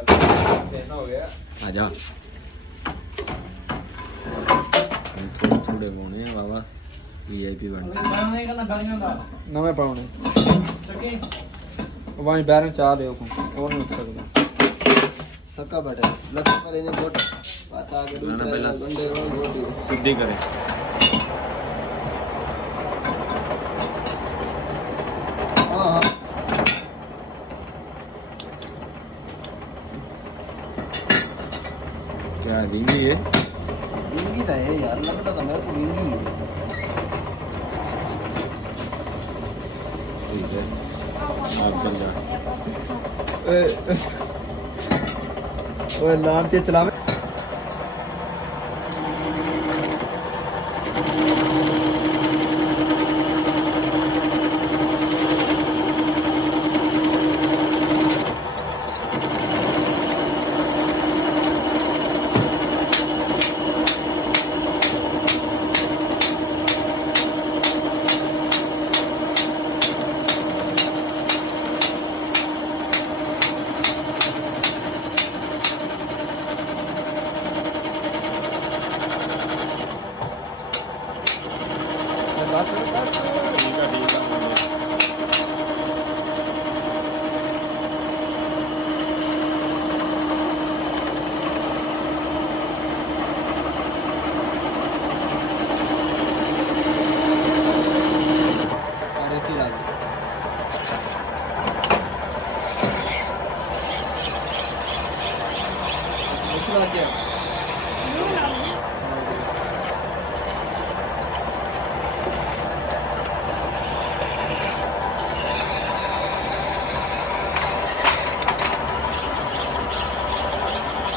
कैसा हो गया? आजा थोड़े थोड़े पाने बाबा वीआईपी बन नवे पाने वहीं बैरन चाह ले को और नहीं उठ सकता थका बैठे लगा पर इन्हें गोट पता के पहला गंडे और गोट सीधी करे हां क्या विंगी है विंगी था ये यार लगता था मेरे को विंगी ठीक है आप चल जा ओए नाम के चलावे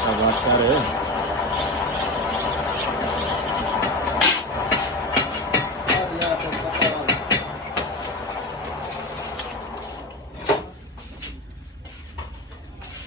अब बात कर रहे हैं